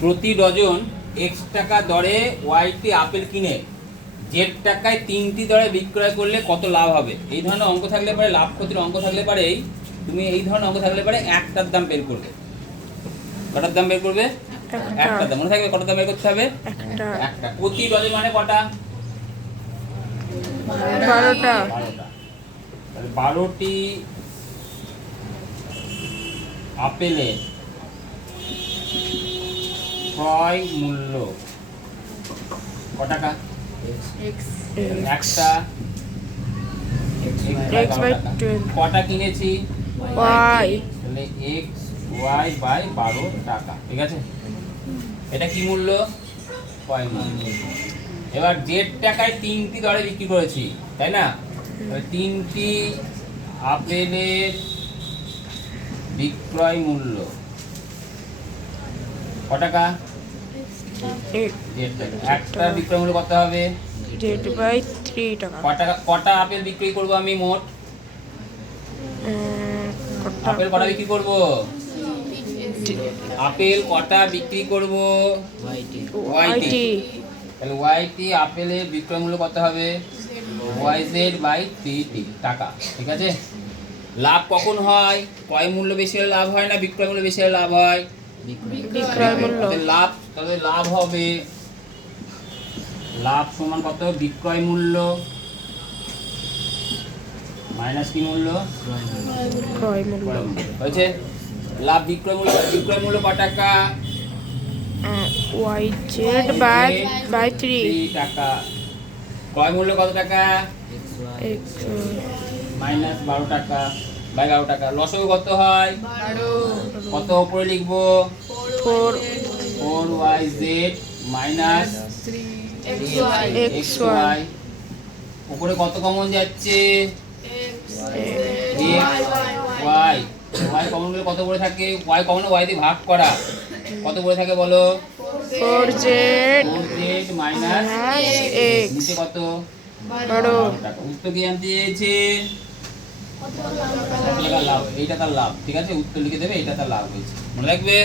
প্রতি dozen x টাকা দরে ওয়াইটি আপেল কিনে জেড টাকায় 3টি দরে বিক্রয় করলে কত লাভ হবে? এই ধরনের অঙ্ক থাকলে পারে, লাভ ক্ষতির অঙ্ক থাকলে পারেই তুমি এই ধরনের অঙ্ক থাকলে পারে একটার দাম বের করবে। কটার দাম বের করবে? একটার দাম। মনে থাকবে কটার দাম বের করতে হবে? একটা। প্রতি ডজন মানে কটা? 12টা। 12টি আপেলের ক্রয় মূল্য কত টাকা? একটা x by 12 কটা কিনেছি? y তাহলে x y বাই 12 টাকা। ঠিক আছে, এটা কি মূল্য? ক্রয় মূল্য। এবার জেড টাকায় 3টি দরে বিক্রি করেছি, তাই না? 3টি আপেলের বিক্রয় মূল্য কত টাকা? একটা বিক্রয় মূল্য কত হবে? z by 3 টাকা। কটা আপেল বিক্রি করব আমি মোট? আপেল কটা বিক্রি করব? আপেল কটা বিক্রি করব? ওয়াইটি। তাহলে ওয়াইটি আপেলের বিক্রয় মূল্য কত হবে? ওয়াইজেড বাই 3টি টাকা। ঠিক আছে, লাভ কখন হয়? ক্রয় মূল্য বেশি হলে লাভ হয় না বিক্রয় মূল্য বেশি হলে লাভ হয়? বিক্রয় মূল্য। লাভ, তাহলে লাভ হবে, লাভ সমান কত? বিক্রয় মূল্য মাইনাস কি মূল্য? ক্রয় মূল্য। হয়েছে? লাভ বিক্রয় মূল্য, বিক্রয় মূল্য কত টাকা? yz by 3 টাকা। ক্রয় মূল্য কত টাকা? x মাইনাস 12 টাকা বাই 12 টাকা। লসগু কত হয়? 12। কত উপরে লিখবো? 4yz minus xy। উপরে কত কমন যাচ্ছে? y। y কমন গেলে কত পড়ে থাকে? y কমন y দিয়ে ভাগ করা, কত পড়ে থাকে বলো? 4z মাইনাস x নিচে কত? 12 টাকা। উত্তর কি জানতে চেয়েছে? লাভ। এইটা তার লাভ। ঠিক আছে, উত্তর লিখে দেবে, এটা তার লাভ হয়েছে, মনে রাখবে।